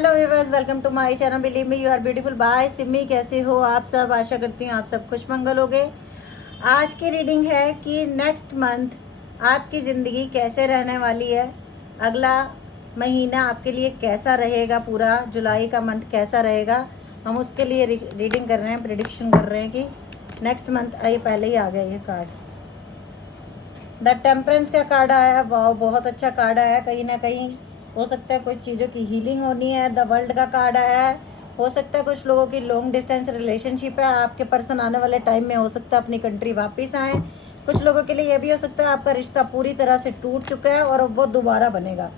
Hello viewers, welcome to my channel believe me you are beautiful by Simi. कैसे हो आप सब? आशा करती हूँ आप सब खुश मंगल होगे। आज की रीडिंग है कि नेक्स्ट मंथ आपकी ज़िंदगी कैसे रहने वाली है, अगला महीना आपके लिए कैसा रहेगा, पूरा जुलाई का मंथ कैसा रहेगा। हम उसके लिए रीडिंग कर रहे हैं, प्रिडिक्शन कर रहे हैं कि नेक्स्ट मंथ आइए। पहले ही आ गया ये कार्ड, द टेम्परेंस का कार्ड आया। वाह, बहुत अच्छा कार्ड आया। कहीं ना कहीं हो सकता है कुछ चीज़ों की हीलिंग होनी है। द वर्ल्ड का कार्ड आया है। हो सकता है कुछ लोगों की लॉन्ग डिस्टेंस रिलेशनशिप है। आपके पर्सन आने वाले टाइम में हो सकता है अपनी कंट्री वापस आए। कुछ लोगों के लिए ये भी हो सकता है आपका रिश्ता पूरी तरह से टूट चुका है और वो दोबारा बनेगा।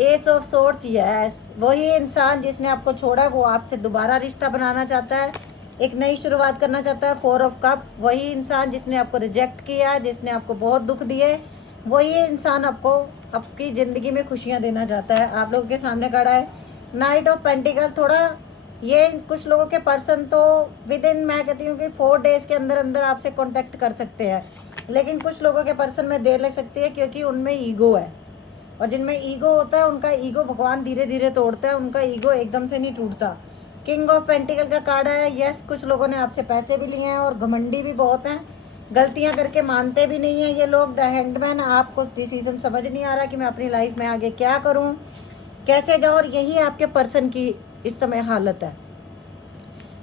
एस ऑफ सोर्ड्स, यस, वही इंसान जिसने आपको छोड़ा वो आपसे दोबारा रिश्ता बनाना चाहता है, एक नई शुरुआत करना चाहता है। 4 ऑफ कप, वही इंसान जिसने आपको रिजेक्ट किया, जिसने आपको बहुत दुख दिए, वही इंसान आपको आपकी ज़िंदगी में खुशियाँ देना चाहता है। आप लोगों के सामने खड़ा है नाइट ऑफ पेंटिकल। थोड़ा ये कुछ लोगों के पर्सन तो विद इन, मैं कहती हूँ कि 4 डेज़ के अंदर अंदर आपसे कांटेक्ट कर सकते हैं, लेकिन कुछ लोगों के पर्सन में देर लग सकती है क्योंकि उनमें ईगो है, और जिनमें ईगो होता है उनका ईगो भगवान धीरे धीरे तोड़ता है, उनका ईगो एकदम से नहीं टूटता। किंग ऑफ पेंटिकल का कार्ड है। यस, कुछ लोगों ने आपसे पैसे भी लिए हैं और घमंडी भी बहुत हैं, गलतियां करके मानते भी नहीं हैं ये लोग। द हैंगमैन, आपको डिसीजन समझ नहीं आ रहा कि मैं अपनी लाइफ में आगे क्या करूं, कैसे जाऊं, और यही आपके पर्सन की इस समय हालत है।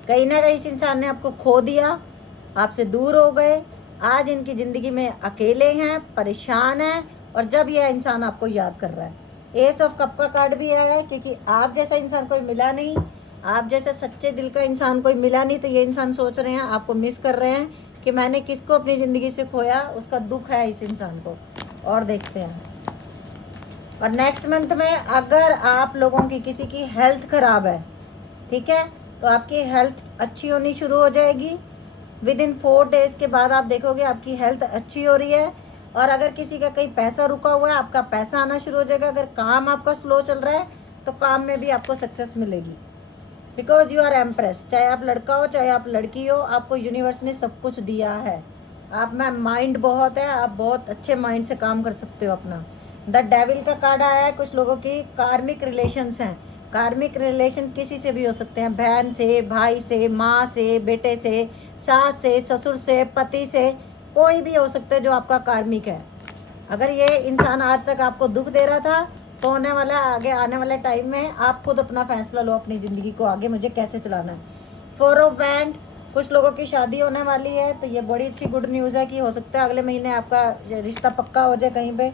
कहीं ना कहीं इस इंसान ने आपको खो दिया, आपसे दूर हो गए, आज इनकी ज़िंदगी में अकेले हैं, परेशान हैं, और जब यह इंसान आपको याद कर रहा है। एस ऑफ कप का कार्ड भी आया है क्योंकि आप जैसा इंसान कोई मिला नहीं, आप जैसा सच्चे दिल का इंसान कोई मिला नहीं, तो ये इंसान सोच रहे हैं, आपको मिस कर रहे हैं कि मैंने किसको अपनी ज़िंदगी से खोया, उसका दुख है इस इंसान को। और देखते हैं। और नेक्स्ट मंथ में अगर आप लोगों की किसी की हेल्थ ख़राब है, ठीक है, तो आपकी हेल्थ अच्छी होनी शुरू हो जाएगी। विद इन 4 डेज़ के बाद आप देखोगे आपकी हेल्थ अच्छी हो रही है। और अगर किसी का कहीं पैसा रुका हुआ है, आपका पैसा आना शुरू हो जाएगा। अगर काम आपका स्लो चल रहा है तो काम में भी आपको सक्सेस मिलेगी, बिकॉज यू आर एम्प्रेस। चाहे आप लड़का हो चाहे आप लड़की हो, आपको यूनिवर्स ने सब कुछ दिया है। आप में माइंड बहुत है, आप बहुत अच्छे माइंड से काम कर सकते हो अपना। द डेविल का कार्ड आया है। कुछ लोगों की कार्मिक रिलेशंस हैं। कार्मिक रिलेशन किसी से भी हो सकते हैं, बहन से, भाई से, माँ से, बेटे से, सास से, ससुर से, पति से, कोई भी हो सकता है जो आपका कार्मिक है। अगर ये इंसान आज तक आपको दुख दे रहा था तो होने वाला आगे आने वाले टाइम में आप खुद अपना फैसला लो अपनी ज़िंदगी को आगे मुझे कैसे चलाना है। 4 ऑफ वैंड, कुछ लोगों की शादी होने वाली है, तो ये बड़ी अच्छी गुड न्यूज़ है कि हो सकता है अगले महीने आपका रिश्ता पक्का हो जाए कहीं पे।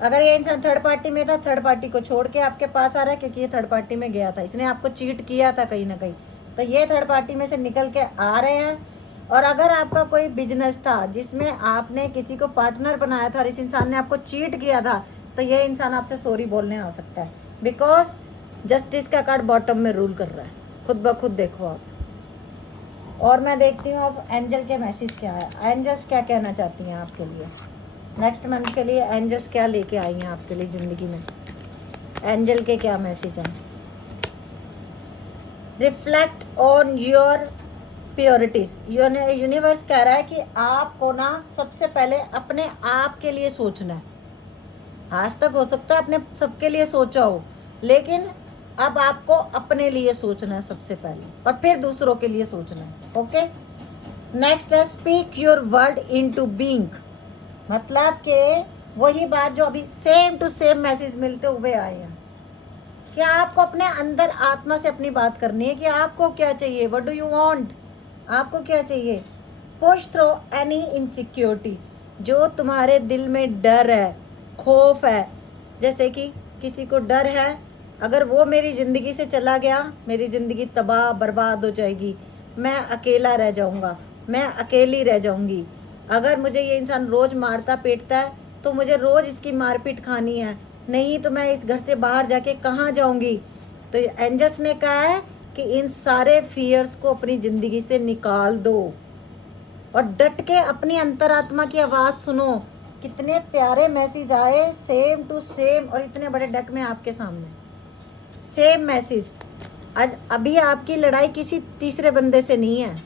अगर ये इंसान थर्ड पार्टी में था, थर्ड पार्टी को छोड़ के आपके पास आ रहा है क्योंकि ये थर्ड पार्टी में गया था, इसने आपको चीट किया था कहीं ना कहीं, तो ये थर्ड पार्टी में से निकल के आ रहे हैं। और अगर आपका कोई बिजनेस था जिसमें आपने किसी को पार्टनर बनाया था और इस इंसान ने आपको चीट किया था, तो ये इंसान आपसे सॉरी बोलने आ सकता है, बिकॉज जस्टिस का कार्ड बॉटम में रूल कर रहा है। खुद ब खुद देखो आप। और मैं देखती हूँ अब एंजल के मैसेज क्या है, एंजल्स क्या कहना चाहती हैं आपके लिए नेक्स्ट मंथ के लिए। एंजल्स क्या लेके आई हैं आपके लिए ज़िंदगी में, एंजल के क्या मैसेज हैं। Reflect on your purities. Universe कह रहा है कि आपको ना सबसे पहले अपने आप के लिए सोचना है। आज तक हो सकता है आपने सबके लिए सोचा हो, लेकिन अब आपको अपने लिए सोचना है सबसे पहले, और फिर दूसरों के लिए सोचना है। ओके, नेक्स्ट है speak your word into being. मतलब कि वही बात जो अभी सेम टू सेम मैसेज मिलते हुए आए हैं कि आपको अपने अंदर आत्मा से अपनी बात करनी है कि आपको क्या चाहिए, व्हाट डू यू वांट, आपको क्या चाहिए। पुश थ्रू एनी इनसिक्योरिटी, जो तुम्हारे दिल में डर है, खौफ है, जैसे कि किसी को डर है अगर वो मेरी ज़िंदगी से चला गया मेरी ज़िंदगी तबाह बर्बाद हो जाएगी, मैं अकेला रह जाऊंगा, मैं अकेली रह जाऊंगी। अगर मुझे ये इंसान रोज़ मारता पीटता है तो मुझे रोज़ इसकी मारपीट खानी है, नहीं तो मैं इस घर से बाहर जाके कहाँ जाऊंगी। तो एंजल्स ने कहा है कि इन सारे फियर्स को अपनी ज़िंदगी से निकाल दो और डट के अपनी अंतरात्मा की आवाज़ सुनो। कितने प्यारे मैसेज आए, सेम टू सेम, और इतने बड़े डेक में आपके सामने सेम मैसेज। आज अभी आपकी लड़ाई किसी तीसरे बंदे से नहीं है,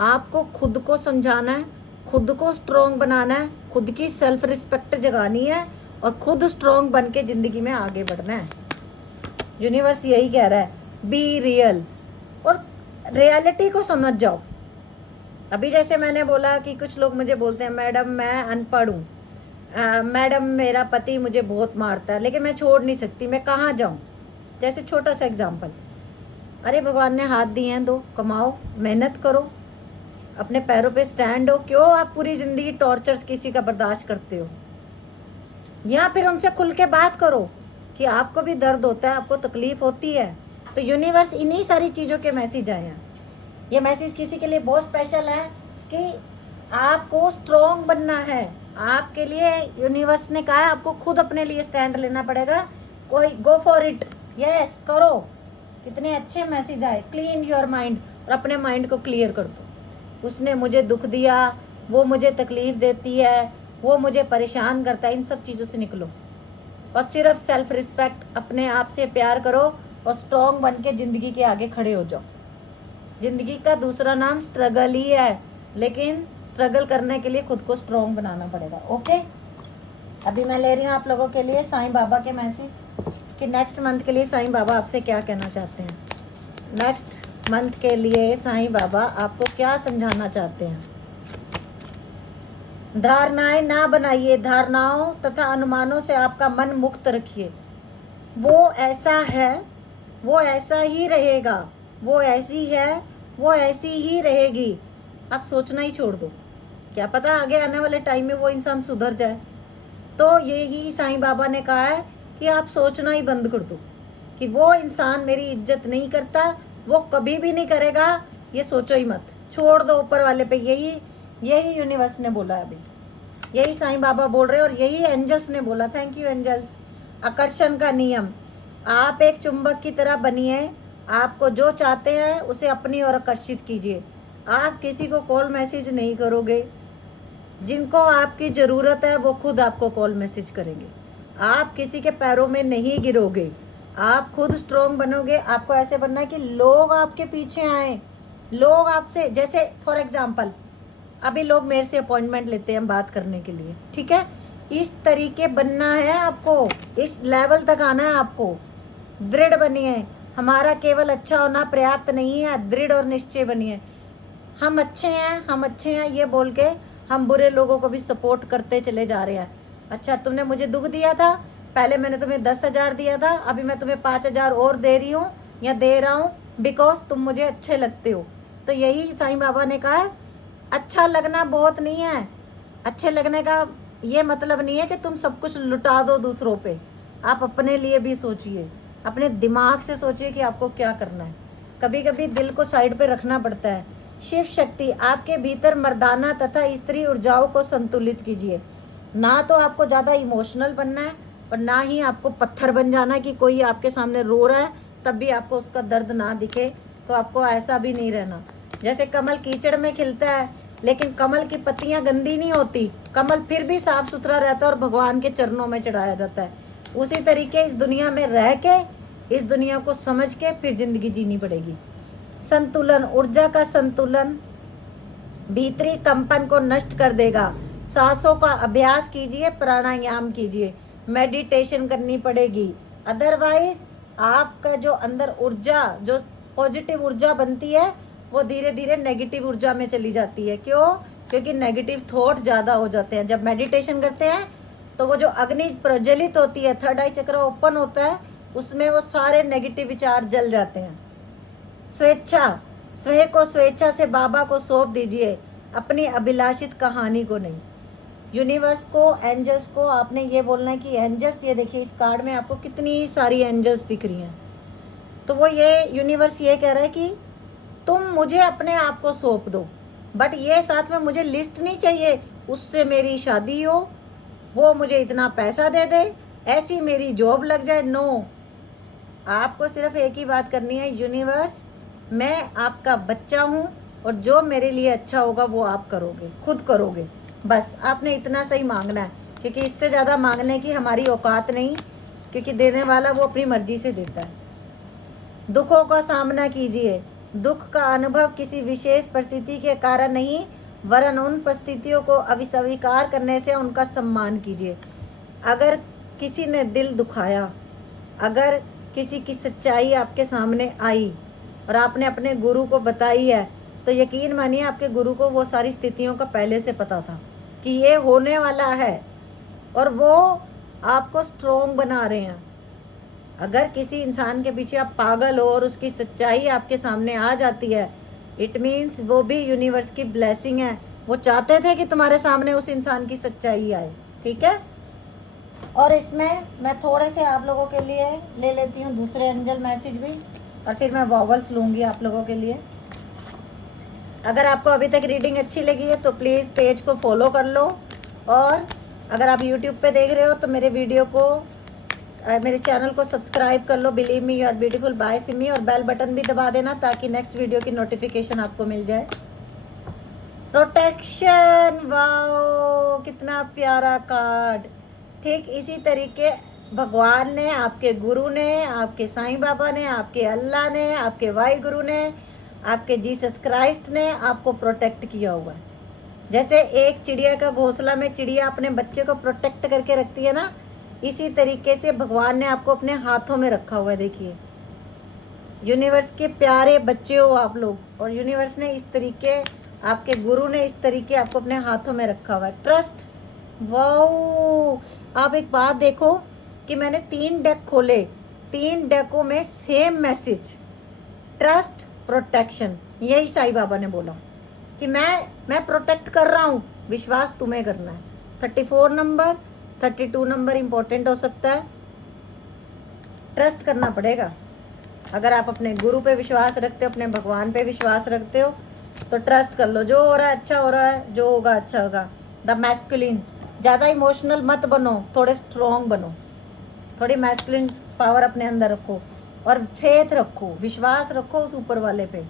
आपको खुद को समझाना है, खुद को स्ट्रॉन्ग बनाना है, खुद की सेल्फ रिस्पेक्ट जगानी है और खुद स्ट्रॉन्ग बन के ज़िंदगी में आगे बढ़ना है। यूनिवर्स यही कह रहा है। बी रियल, और रियलिटी को समझ जाओ। अभी जैसे मैंने बोला कि कुछ लोग मुझे बोलते हैं मैडम मैं अनपढ़ हूँ, मैडम मेरा पति मुझे बहुत मारता है लेकिन मैं छोड़ नहीं सकती, मैं कहाँ जाऊँ। जैसे छोटा सा एग्जाम्पल, अरे भगवान ने हाथ दिए हैं, दो कमाओ, मेहनत करो, अपने पैरों पे स्टैंड हो। क्यों आप पूरी ज़िंदगी टॉर्चर्स किसी का बर्दाश्त करते हो? या फिर उनसे खुल के बात करो कि आपको भी दर्द होता है, आपको तकलीफ होती है। तो यूनिवर्स इन्हीं सारी चीज़ों के मैसेज आए हैं। ये मैसेज किसी के लिए बहुत स्पेशल है कि आपको स्ट्रॉन्ग बनना है। आपके लिए यूनिवर्स ने कहा है आपको खुद अपने लिए स्टैंड लेना पड़ेगा। कोई गो फॉर इट, यस करो। कितने अच्छे मैसेज आए। क्लीन योर माइंड, और अपने माइंड को क्लियर कर दो। उसने मुझे दुख दिया, वो मुझे तकलीफ देती है, वो मुझे परेशान करता है, इन सब चीज़ों से निकलो और सिर्फ सेल्फ रिस्पेक्ट, अपने आप से प्यार करो और स्ट्रॉन्ग बन के ज़िंदगी के आगे खड़े हो जाओ। ज़िंदगी का दूसरा नाम स्ट्रगल ही है, लेकिन स्ट्रगल करने के लिए खुद को स्ट्रॉन्ग बनाना पड़ेगा। ओके, अभी मैं ले रही हूँ आप लोगों के लिए साईं बाबा के मैसेज कि नेक्स्ट मंथ के लिए साईं बाबा आपसे क्या कहना चाहते हैं। नेक्स्ट मंथ के लिए साईं बाबा आपको क्या समझाना चाहते हैं। धारणाएं ना बनाइए, धारणाओं तथा अनुमानों से आपका मन मुक्त रखिए। वो ऐसा है, वो ऐसा ही रहेगा, वो ऐसी है, वो ऐसी ही रहेगी। आप सोचना ही छोड़ दो, क्या पता आगे आने वाले टाइम में वो इंसान सुधर जाए। तो यही साईं बाबा ने कहा है कि आप सोचना ही बंद कर दो कि वो इंसान मेरी इज्जत नहीं करता, वो कभी भी नहीं करेगा। ये सोचो ही मत, छोड़ दो ऊपर वाले पे। यही यूनिवर्स ने बोला अभी, यही साईं बाबा बोल रहे हैं और यही एंजल्स ने बोला। Thank you angels. आकर्षण का नियम, आप एक चुंबक की तरह बनिए। आपको जो चाहते हैं उसे अपनी ओर आकर्षित कीजिए। आप किसी को कॉल मैसेज नहीं करोगे, जिनको आपकी ज़रूरत है वो खुद आपको कॉल मैसेज करेंगे। आप किसी के पैरों में नहीं गिरोगे, आप खुद स्ट्रॉन्ग बनोगे। आपको ऐसे बनना है कि लोग आपके पीछे आए, लोग आपसे, जैसे फॉर एग्जांपल अभी लोग मेरे से अपॉइंटमेंट लेते हैं बात करने के लिए, ठीक है। इस तरीके बनना है आपको, इस लेवल तक आना है आपको। दृढ़ बनिए। हमारा केवल अच्छा होना पर्याप्त नहीं है, दृढ़ और निश्चय बनिए। हम अच्छे हैं, हम अच्छे हैं ये बोल के हम बुरे लोगों को भी सपोर्ट करते चले जा रहे हैं। अच्छा तुमने मुझे दुख दिया था, पहले मैंने तुम्हें 10,000 दिया था, अभी मैं तुम्हें 5,000 और दे रही हूँ या दे रहा हूँ बिकॉज तुम मुझे अच्छे लगते हो। तो यही साईं बाबा ने कहा है, अच्छा लगना बहुत नहीं है। अच्छे लगने का ये मतलब नहीं है कि तुम सब कुछ लुटा दो दूसरों पे। आप अपने लिए भी सोचिए, अपने दिमाग से सोचिए कि आपको क्या करना है। कभी कभी दिल को साइड पे रखना पड़ता है। शिव शक्ति, आपके भीतर मर्दाना तथा स्त्री ऊर्जाओं को संतुलित कीजिए। ना तो आपको ज़्यादा इमोशनल बनना है और ना ही आपको पत्थर बन जाना है कि कोई आपके सामने रो रहा है तब भी आपको उसका दर्द ना दिखे। तो आपको ऐसा भी नहीं रहना। जैसे कमल कीचड़ में खिलता है लेकिन कमल की पत्तियां गंदी नहीं होती, कमल फिर भी साफ सुथरा रहता है और भगवान के चरणों में चढ़ाया जाता है। उसी तरीके इस दुनिया में रह के, इस दुनिया को समझ के फिर जिंदगी जीनी पड़ेगी। संतुलन, ऊर्जा का संतुलन भीतरी कंपन को नष्ट कर देगा। सांसों का अभ्यास कीजिए, प्राणायाम कीजिए, मेडिटेशन करनी पड़ेगी। अदरवाइज आपका जो अंदर ऊर्जा, जो पॉजिटिव ऊर्जा बनती है वो धीरे धीरे नेगेटिव ऊर्जा में चली जाती है। क्यों? क्योंकि नेगेटिव थॉट ज़्यादा हो जाते हैं। जब मेडिटेशन करते हैं तो वो जो अग्नि प्रज्वलित होती है, थर्ड आई चक्र ओपन होता है, उसमें वो सारे नेगेटिव विचार जल जाते हैं। स्वेच्छा, स्वयं को स्वेच्छा से बाबा को सौंप दीजिए, अपनी अभिलाषित कहानी को नहीं। यूनिवर्स को, एंजल्स को आपने ये बोलना है कि एंजल्स, ये देखिए इस कार्ड में आपको कितनी सारी एंजल्स दिख रही हैं। तो वो ये यूनिवर्स ये कह रहा है कि तुम मुझे अपने आप को सौंप दो, बट ये साथ में मुझे लिस्ट नहीं चाहिए, उससे मेरी शादी हो, वो मुझे इतना पैसा दे दे, ऐसी मेरी जॉब लग जाए। नो, आपको सिर्फ एक ही बात करनी है, यूनिवर्स मैं आपका बच्चा हूँ और जो मेरे लिए अच्छा होगा वो आप करोगे, खुद करोगे। बस आपने इतना सही मांगना है, क्योंकि इससे ज़्यादा मांगने की हमारी औकात नहीं, क्योंकि देने वाला वो अपनी मर्जी से देता है। दुखों का सामना कीजिए। दुख का अनुभव किसी विशेष परिस्थिति के कारण नहीं, वरन उन परिस्थितियों को अस्वीकार करने से उनका सम्मान कीजिए। अगर किसी ने दिल दुखाया, अगर किसी की सच्चाई आपके सामने आई और आपने अपने गुरु को बताई है, तो यकीन मानिए आपके गुरु को वो सारी स्थितियों का पहले से पता था कि ये होने वाला है, और वो आपको स्ट्रोंग बना रहे हैं। अगर किसी इंसान के पीछे आप पागल हो और उसकी सच्चाई आपके सामने आ जाती है, इट मीन्स वो भी यूनिवर्स की ब्लेसिंग है। वो चाहते थे कि तुम्हारे सामने उस इंसान की सच्चाई आए, ठीक है। और इसमें मैं थोड़े से आप लोगों के लिए ले लेती हूँ दूसरे एंजल मैसेज भी, और फिर मैं वॉवल्स लूँगी आप लोगों के लिए। अगर आपको अभी तक रीडिंग अच्छी लगी है तो प्लीज़ पेज को फॉलो कर लो, और अगर आप यूट्यूब पे देख रहे हो तो मेरे वीडियो को मेरे चैनल को सब्सक्राइब कर लो, believe me you are beautiful by Simi, और बेल बटन भी दबा देना ताकि नेक्स्ट वीडियो की नोटिफिकेशन आपको मिल जाए। प्रोटेक्शन, वाओ कितना प्यारा कार्ड। ठीक इसी तरीके भगवान ने, आपके गुरु ने, आपके साईं बाबा ने, आपके अल्लाह ने, आपके वाई गुरु ने, आपके जीसस क्राइस्ट ने आपको प्रोटेक्ट किया हुआ है। जैसे एक चिड़िया का घोंसला में चिड़िया अपने बच्चे को प्रोटेक्ट करके रखती है ना, इसी तरीके से भगवान ने आपको अपने हाथों में रखा हुआ है। देखिए, यूनिवर्स के प्यारे बच्चे हो आप लोग, और यूनिवर्स ने इस तरीके, आपके गुरु ने इस तरीके आपको अपने हाथों में रखा हुआ है। Trust, wow. आप एक बात देखो कि मैंने 3 डेक खोले, 3 डेकों में सेम मैसेज, ट्रस्ट, प्रोटेक्शन। यही साईं बाबा ने बोला कि मैं प्रोटेक्ट कर रहा हूँ, विश्वास तुम्हें करना है। 34 नंबर, 32 नंबर इम्पोर्टेंट हो सकता है। ट्रस्ट करना पड़ेगा। अगर आप अपने गुरु पे विश्वास रखते हो, अपने भगवान पे विश्वास रखते हो, तो ट्रस्ट कर लो, जो हो रहा है अच्छा हो रहा है, जो होगा अच्छा होगा। द मैस्कुलिन, ज़्यादा इमोशनल मत बनो, थोड़े स्ट्रॉन्ग बनो, थोड़ी मैस्कुलिन पावर अपने अंदर रखो, और फेथ रखो, विश्वास रखो उस ऊपर वाले पे।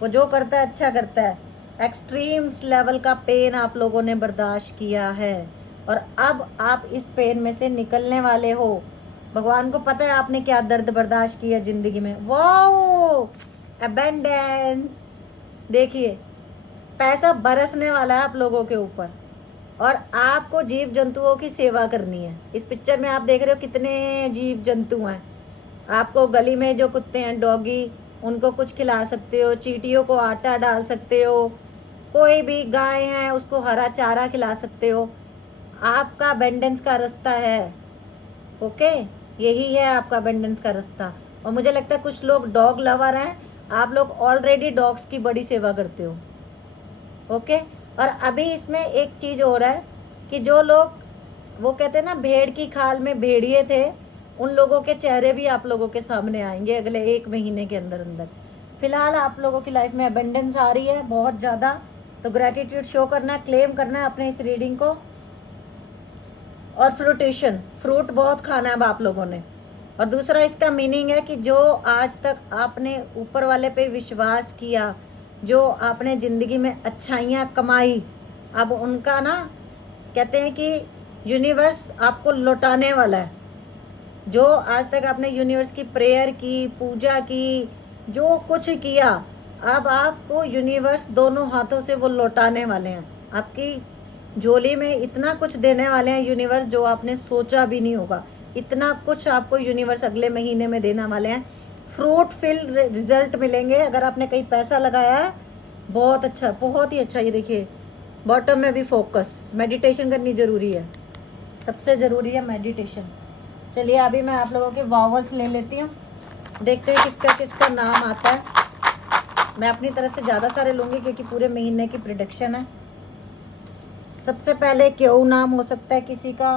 वो जो करता है अच्छा करता है। एक्सट्रीम्स लेवल का पेन आप लोगों ने बर्दाश्त किया है, और अब आप इस पेन में से निकलने वाले हो। भगवान को पता है आपने क्या दर्द बर्दाश्त किया ज़िंदगी में। Wow, abundance. देखिए, पैसा बरसने वाला है आप लोगों के ऊपर, और आपको जीव जंतुओं की सेवा करनी है। इस पिक्चर में आप देख रहे हो कितने जीव जंतु हैं। आपको गली में जो कुत्ते हैं, डॉगी, उनको कुछ खिला सकते हो, चींटियों को आटा डाल सकते हो, कोई भी गाय है उसको हरा चारा खिला सकते हो। आपका अबेंडेंस का रास्ता है, ओके, यही है आपका अबेंडेंस का रास्ता। और मुझे लगता है कुछ लोग डॉग लवर हैं, आप लोग ऑलरेडी डॉग्स की बड़ी सेवा करते हो, ओके। और अभी इसमें एक चीज़ हो रहा है कि जो लोग, वो कहते हैं ना भेड़ की खाल में भेड़िए थे, उन लोगों के चेहरे भी आप लोगों के सामने आएंगे अगले 1 महीने के अंदर अंदर। फिलहाल आप लोगों की लाइफ में अबेंडेंस आ रही है बहुत ज़्यादा, तो ग्रैटिट्यूड शो करना है, क्लेम करना है अपने इस रीडिंग को। और फ्रूटेशन, फ्रूट बहुत खाना है अब आप लोगों ने। और दूसरा इसका मीनिंग है कि जो आज तक आपने ऊपर वाले पे विश्वास किया, जो आपने ज़िंदगी में अच्छाइयाँ कमाई, अब उनका ना, कहते हैं कि यूनिवर्स आपको लौटाने वाला है। जो आज तक आपने यूनिवर्स की प्रेयर की, पूजा की, जो कुछ किया, अब आपको यूनिवर्स दोनों हाथों से वो लौटाने वाले हैं। आपकी झोली में इतना कुछ देने वाले हैं यूनिवर्स जो आपने सोचा भी नहीं होगा। इतना कुछ आपको यूनिवर्स अगले महीने में देने वाले हैं। फ्रूट फिल रिजल्ट मिलेंगे। अगर आपने कहीं पैसा लगाया है, बहुत अच्छा, बहुत ही अच्छा। ये देखिए, बॉटम में भी फोकस, मेडिटेशन करनी ज़रूरी है, सबसे ज़रूरी है मेडिटेशन। चलिए अभी मैं आप लोगों के वावल्स ले लेती हूँ, देखते हैं किसका किसका नाम आता है। मैं अपनी तरफ से ज़्यादा सारे लूँगी क्योंकि पूरे महीने की प्रिडिक्शन है। सबसे पहले क्यू नाम हो सकता है किसी का,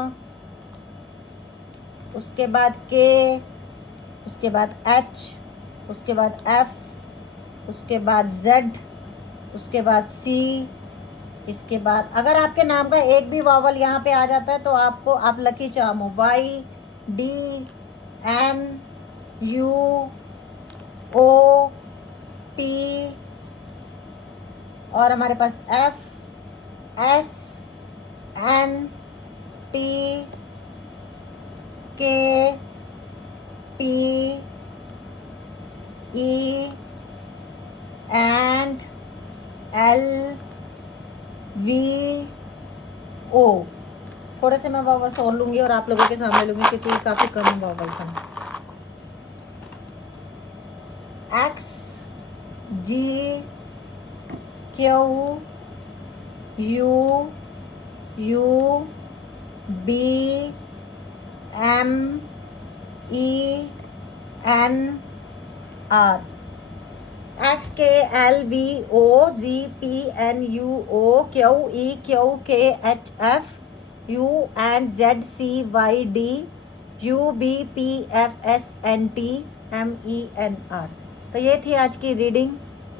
उसके बाद के, उसके बाद एच, उसके बाद एफ, उसके बाद जेड, उसके बाद सी, इसके बाद अगर आपके नाम का एक भी वावल यहाँ पे आ जाता है तो आपको, आप लकी चार्म हो। Y, D, N, U, O, P, और हमारे पास F, S, N, T, K, P, E, and L, V, O. थोड़े से मैं वावल्स और लूँगी और आप लोगों के सामने लूँगी क्योंकि काफ़ी कम वावल्स हैं। X G Q U U B M E N R, X K L B O G P N U O Q E Q K H F U and Z C Y D U B P F S N T M E N R. तो ये थी आज की reading.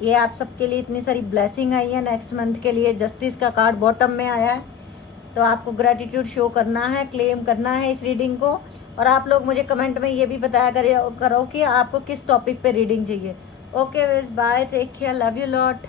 ये आप सबके लिए इतनी सारी ब्लेसिंग आई है नेक्स्ट मंथ के लिए। जस्टिस का कार्ड बॉटम में आया है, तो आपको ग्रेटिट्यूड शो करना है, क्लेम करना है इस रीडिंग को। और आप लोग मुझे कमेंट में ये भी बताया करो कि आपको किस टॉपिक पे रीडिंग चाहिए। Okay with bye, take care, love you lot.